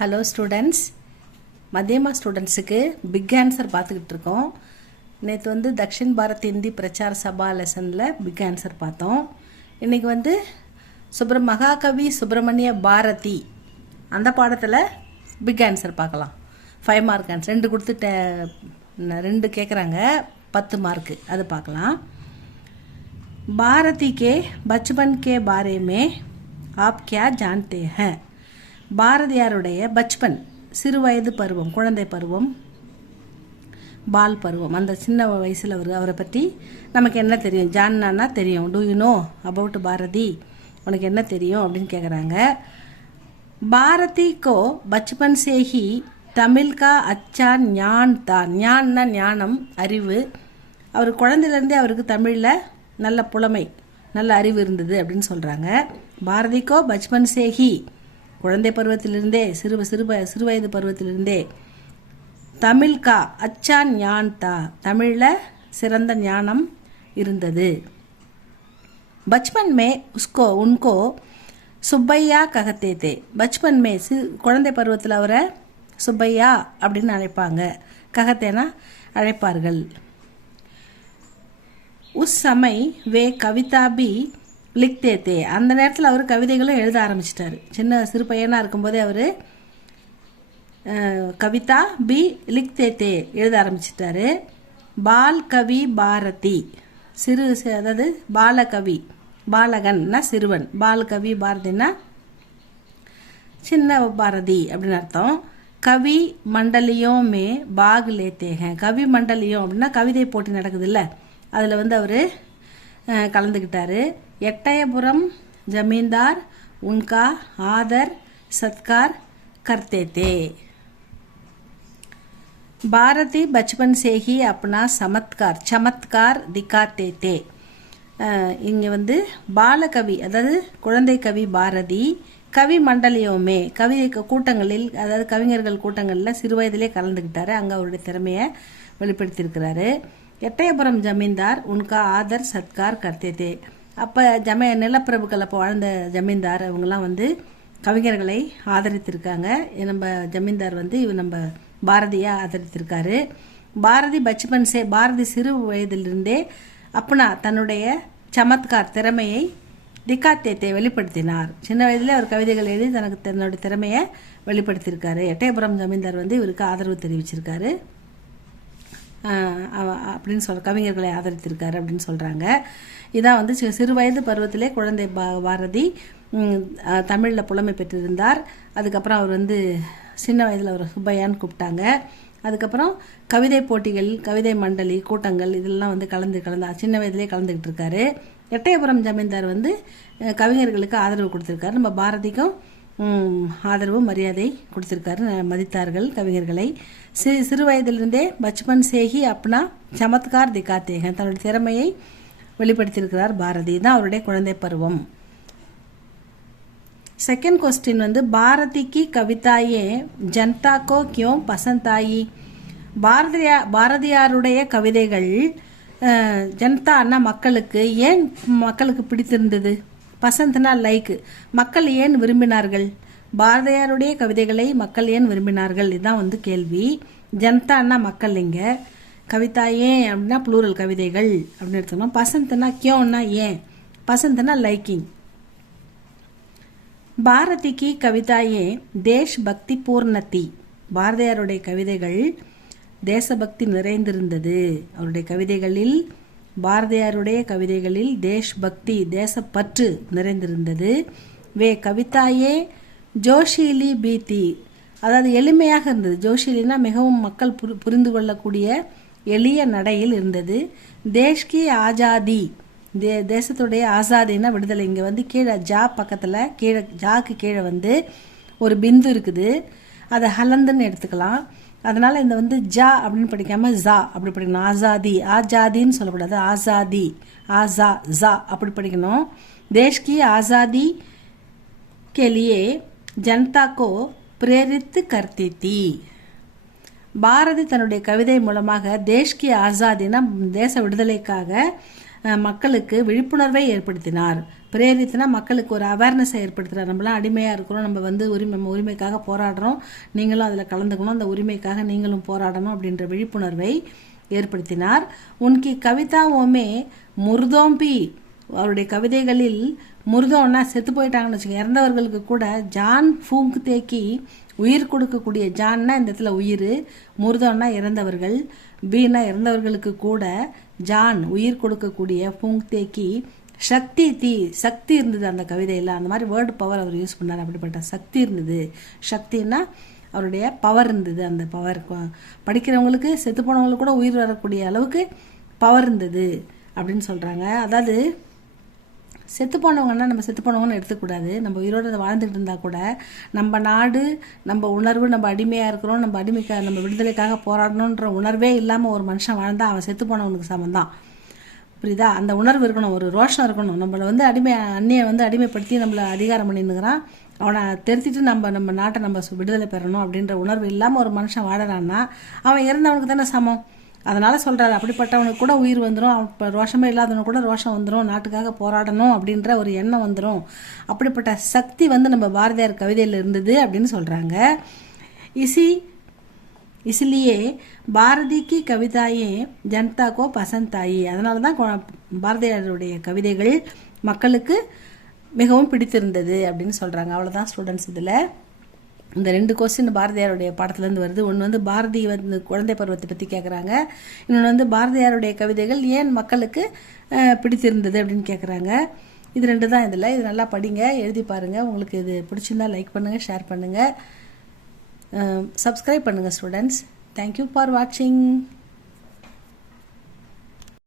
Hello students, மத்தியமா ஸ்டூடெண்ட்ஸுக்கு big answer பார்த்துக்கிட்டு இருக்கோம். நேற்று வந்து தக்ஷின் பாரத் இந்தி பிரச்சார சபா லெசனில் பிக் ஆன்சர் பார்த்தோம். இன்றைக்கி வந்து மகாகவி சுப்பிரமணிய பாரதி அந்த பாடத்தில் பிக் ஆன்சர் பார்க்கலாம். 5 மார்க் ஆன்சர் 2 கொடுத்துட்ட, 2 கேட்குறாங்க, 10 மார்க்கு, அது பார்க்கலாம். பாரதி கே பச்பன் கே பாரே மே ஆப் கியா ஜான்தே ஹை. பாரதியாருடைய பச்பன், சிறு வயது பருவம், குழந்தை பருவம், பால் பருவம், அந்த சின்ன வயசில் அவரை பற்றி நமக்கு என்ன தெரியும்? ஜான்னா தெரியும். Do you know about Bharathi, உனக்கு என்ன தெரியும் அப்படின்னு கேட்குறாங்க. பாரதி கோ பச்பன் சே ஹி தமிழ் கா அச்சா ஞான் தான். ஞான்னா ஞானம், அறிவு. அவர் குழந்தையிலேருந்தே அவருக்கு தமிழில் நல்ல புலமை, நல்ல அறிவு இருந்தது அப்படின்னு சொல்கிறாங்க. பாரதி கோ பச்பன் சே ஹி, குழந்தை பருவத்திலிருந்தே, சிறு வயது பருவத்திலிருந்தே, தமிழ் கா அச்சா ஞான் தா, தமிழில் சிறந்த ஞானம் இருந்தது. பச்பன் மே உஸ்கோ உன்கோ சுப்பையா ககத்தே தே. பச்பன் மே, குழந்தை பருவத்தில் அவரை சுப்பையா அப்படின்னு அழைப்பாங்க. ககத்தேனா அழைப்பார்கள். உஸ் சமய் வே கவிதா பி லிக்தே தே. அந்த நேரத்தில் அவர் கவிதைகளும் எழுத ஆரம்பிச்சிட்டாரு. சிறு பையனாக இருக்கும்போதே அவர் கவிதா பி லிக்தே தே எழுத ஆரம்பிச்சிட்டாரு. பால் கவி பாரதி, அதாவது பாலகவி, பாலகன்னா சிறுவன், பால் கவி பாரதினா சின்ன பாரதி அப்படின்னு அர்த்தம். கவி மண்டலியும் மே பாக் லேத்தேங்க. கவி மண்டலியும் அப்படின்னா கவிதை போட்டி நடக்குது இல்லை, அதில் வந்து அவர் கலந்துக்கிட்டாரு. எட்டயபுரம் ஜமீன்தார் உன்கா ஆதர் சத்கார் கர்த்தே தே. பாரதி பச்பன் से ही अपना சமத்கார் दिखाते थे. இங்கே வந்து பாலகவி, அதாவது குழந்தை கவி பாரதி, கவி மண்டலியோமே, கவி கூட்டங்களில், அதாவது கவிஞர்கள் கூட்டங்களில் சிறு வயதிலே கலந்துக்கிட்டாரு. அங்கே அவருடைய திறமையை வெளிப்படுத்தியிருக்கிறாரு. எட்டயபுரம் ஜமீன்தார் உன்கா ஆதர் சத்கார் கர்த்தே தே. அப்போ நிலப்பிரபுக்கள் அப்போ வாழ்ந்த ஜமீன்தார் அவங்கெல்லாம் வந்து கவிஞர்களை ஆதரித்திருக்காங்க. நம்ம ஜமீன்தார் வந்து நம்ம பாரதியை ஆதரித்திருக்காரு. பாரதி பச்பன் சே, பாரதி சிறு வயதிலிருந்தே அப்பனா தன்னுடைய சமத்கார் திறமையை திக்காத்தேத்தை வெளிப்படுத்தினார். சின்ன வயதிலே அவர் கவிதைகள் எழுதி தன்னுடைய திறமையை வெளிப்படுத்தியிருக்காரு. எட்டயபுரம் ஜமீன்தார் வந்து இவருக்கு ஆதரவு தெரிவிச்சிருக்காரு அப்படின்னு கவிஞர்களை ஆதரித்திருக்காரு அப்படின்னு சொல்கிறாங்க. இதான் வந்து சிறு வயது பருவத்திலே குழந்தை பாரதி தமிழில் புலமை பெற்றிருந்தார். அதுக்கப்புறம் அவர் வந்து சின்ன வயதில் அவர் சுப்பையான்னு கூப்பிட்டாங்க. அதுக்கப்புறம் கவிதை போட்டிகள், கவிதை மண்டலி கூட்டங்கள் இதெல்லாம் வந்து கலந்து சின்ன வயதிலே கலந்துக்கிட்டு இருக்காரு. எட்டயபுரம் ஜமீன்தார் வந்து கவிஞர்களுக்கு ஆதரவு கொடுத்துருக்காரு. நம்ம பாரதிக்கும் ஆதரவு மரியாதை கொடுத்துருக்காரு, மதித்தார்கள் கவிஞர்களை. சிறு வயதிலிருந்தே பச்பன் சேஹி அப்னா சமத்கார் திகாத்தேக, தன்னுடைய திறமையை வெளிப்படுத்தியிருக்கிறார் பாரதி. தான் அவருடைய குழந்தை பருவம். செகண்ட் கொஸ்டின் வந்து பாரதிக்கு கவிதாயே ஜனதா கோ கியோ பசந்தாயி. பாரதியாருடைய கவிதைகள் ஜனதா அண்ணா மக்களுக்கு ஏன் பிடித்திருந்தது? பசந்த்னா லைக், மக்கள் ஏன் விரும்பினார்கள்? பாரதியாருடைய கவிதைகளை மக்கள் ஏன் விரும்பினார்கள்? இதுதான் வந்து கேள்வி. ஜனதான்னா மக்கள், இங்கே கவிதா ஏன் அப்படின்னா ப்ளூரல் கவிதைகள் அப்படின்னு எடுத்துக்கணும். பசந்த்னா கியோன்னா ஏன், பசந்த்னா லைக்கிங். பாரதிக்கு கவிதாயே தேஷ் பக்தி பூர்ணதி. பாரதியாருடைய கவிதைகள் தேசபக்தி நிறைந்திருந்தது. அவருடைய கவிதைகளில், பாரதியாருடைய கவிதைகளில் தேஷ் பக்தி, தேசப்பற்று நிறைந்திருந்தது. வே கவிதாயே ஜோஷிலி பீதி, அதாவது எளிமையாக இருந்தது. ஜோஷிலினா மிகவும் மக்கள் புரிந்து கொள்ளக்கூடிய எளிய நடையில் இருந்தது. தேஷ்கி ஆஜாதி, தேசத்துடைய ஆசாதினா விடுதலை. இங்கே வந்து கீழே ஜா பக்கத்தில், கீழே ஜாக்கு கீழே வந்து ஒரு பிந்து இருக்குது, அதை ஹலந்துன்னு எடுத்துக்கலாம். அதனால் இந்த வந்து ஜா அப்படின்னு படிக்காமல் ஜா அப்படி படிக்கணும். ஆசாதி, ஆஜாதின்னு சொல்லக்கூடாது, ஆசாதி, ஆசா ஜா அப்படி படிக்கணும். தேஷ் கி ஆசாதி के लिए जनता को प्रेरित करती थी. பாரதி தன்னுடைய கவிதை மூலமாக தேஷ்கி ஆசாதினா தேச விடுதலைக்காக மக்களுக்கு விழிப்புணர்வை ஏற்படுத்தினார். பிரேரித்துனா மக்களுக்கு ஒரு அவேர்னஸை ஏற்படுத்தினார். நம்மளாம் அடிமையாக இருக்கிறோம், நம்ம நம்ம உரிமைக்காக போராடுறோம், நீங்களும் அதில் கலந்துக்கணும், அந்த உரிமைக்காக நீங்களும் போராடணும் அப்படின்ற விழிப்புணர்வை ஏற்படுத்தினார். உன்கி கவிதாவுமே முர்தோம்பி, அவருடைய கவிதைகளில் முர்தோன்னா செத்து போயிட்டாங்கன்னு வச்சுக்கோங்க, இறந்தவர்களுக்கு கூட ஜான் ஃபூங்க் தேக்கி உயிர் கொடுக்கக்கூடிய, ஜான்னா இந்த இடத்துல உயிர், முர்தோன்னா இறந்தவர்கள், பீனா இறந்தவர்களுக்கு கூட, ஜான் உயிர் கொடுக்கக்கூடிய, ஃபூங்க் தேக்கி சக்தி இருந்தது அந்த கவிதையில். அந்த மாதிரி வேர்டு பவர் அவர் யூஸ் பண்ணார். அப்படிப்பட்ட சக்தி இருந்தது. சக்தின்னா அவருடைய பவர் இருந்தது. அந்த பவர் படிக்கிறவங்களுக்கு, செத்து போனவங்களுக்கு கூட உயிர் வரக்கூடிய அளவுக்கு பவர் இருந்தது அப்படின்னு சொல்கிறாங்க. அதாவது செத்து போனவங்கன்னா நம்ம செத்து போனவங்கன்னு எடுத்துக்கூடாது. நம்ம உயிரோடு வாழ்ந்துட்டு இருந்தால் கூட நம்ம நாடு, நம்ம உணர்வு, நம்ம அடிமையாக இருக்கிறோம், நம்ம விடுதலைக்காக போராடணுன்ற உணர்வே இல்லாமல் ஒரு மனுஷன் வாழ்ந்தால் அவன் செத்து போனவனுக்கு சமந்தான். புரியுதா? அந்த உணர்வு இருக்கணும், ஒரு ரோஷம் இருக்கணும். நம்மளை அந்நியை அடிமைப்படுத்தி நம்மளை அதிகாரம் பண்ணினுக்கிறான், அவனை திருத்திட்டு நம்ம நாட்டை நம்ம விடுதலை பெறணும் அப்படின்ற உணர்வு இல்லாமல் ஒரு மனுஷன் வாழறான்னா அவன் இறந்தவனுக்கு தானே சமம். அதனால் சொல்கிறாரு, அப்படிப்பட்டவனுக்கு கூட உயிர் வந்துடும், இப்போ ரோஷமே இல்லாதவனுக்கு கூட ரோஷம் வந்துடும், நாட்டுக்காக போராடணும் அப்படின்ற ஒரு எண்ணம் வந்துடும். அப்படிப்பட்ட சக்தி நம்ம பாரதியார் கவிதையில் இருந்தது அப்படின்னு சொல்கிறாங்க. इसलिए பாரதி கி கவிதாயே ஜனதா கோ பசந்த் ஆயி, அதனால தான் பாரதியாருடைய கவிதைகள் மக்களுக்கு மிகவும் பிடித்திருந்தது அப்படின்னு சொல்கிறாங்க. அவ்வளோதான் ஸ்டூடெண்ட்ஸ். இதில் இந்த 2 கொஸ்டின் பாரதியாருடைய பாடத்துலேருந்து வருது. ஒன்று பாரதி குழந்தை பருவத்தை பற்றி கேட்குறாங்க, இன்னொன்று பாரதியாருடைய கவிதைகள் ஏன் மக்களுக்கு பிடித்திருந்தது அப்படின்னு கேட்குறாங்க. இது 2 தான் இதில். இது நல்லா படிங்க, எழுதி பாருங்கள். உங்களுக்கு இது பிடிச்சிருந்தா லைக் பண்ணுங்கள், ஷேர் பண்ணுங்கள், சப்ஸ்கிரைப் பண்ணுங்கள் ஸ்டூடெண்ட்ஸ். தேங்க்யூ ஃபார் வாட்சிங்.